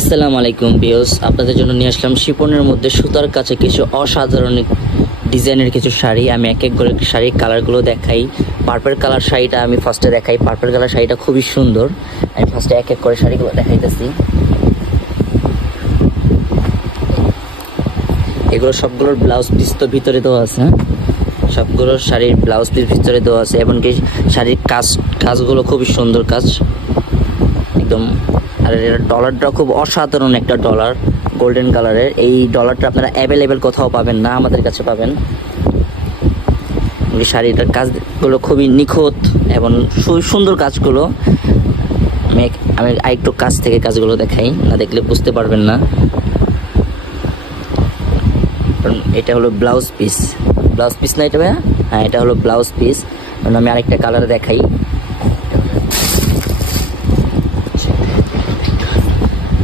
আসসালামু আলাইকুম ভিউয়ার্স, আপনাদের জন্য নিয়ে আসলাম শিপনের মধ্যে সুতার কাছে কিছু অসাধারণ ডিজাইনের কিছু শাড়ি। আমি এক এক করে শাড়ির কালারগুলো দেখাই। পার্পল কালার শাড়িটা আমি ফার্স্টে দেখাই। পার্পল কালার শাড়িটা খুবই সুন্দর। আমি ফার্স্টে এক এক করে শাড়িগুলো দেখাইতেছি। এগুলো সবগুলোর ব্লাউজ পিস তো ভিতরে দেওয়া আছে, সবগুলোর শাড়ির ব্লাউজ পিস ভিতরে দেওয়া আছে। এমনকি শাড়ির কাজগুলো খুবই সুন্দর কাজ একদম। আর এর ডলারটা খুব অসাধারণ একটা ডলার, গোল্ডেন কালারের। এই ডলারটা আপনারা অ্যাভেলেবেল কোথাও পাবেন না, আমাদের কাছে পাবেন। এই শাড়িটার কাজগুলো খুবই নিখুঁত এবং সুন্দর কাজগুলো। আমি আরেকটু কাছ থেকে কাজগুলো দেখাই, না দেখলে বুঝতে পারবেন না। এটা হলো ব্লাউজ পিস না এটা ভাইয়া? হ্যাঁ, এটা হলো ব্লাউজ পিস। আমি আরেকটা কালার দেখাই।